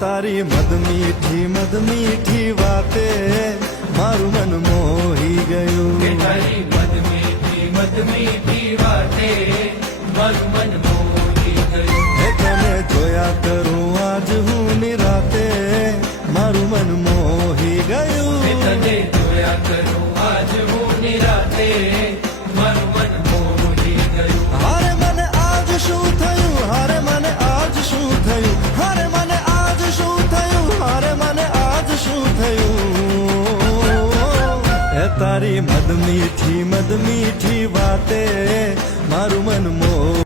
તારી મદ મીઠી વાતે મારું મન મોહી ગયું. તારી મદ મીઠી વાતે મારું મન મોહી ગયું. તને જોયા કરું આજ હું નિરાતે મારું મન મોહી ગયું. તને જોયા કરું આજ હું નિરાતે મારું મન મોહી ગયું. હારે મને આજ શું થયું, હારે મને આજ શું થયું, હારે મને આજ શું થયું, હારે મને આજ શું થયું. એ તારી મદ મીઠી વાતે મારું મન મોહ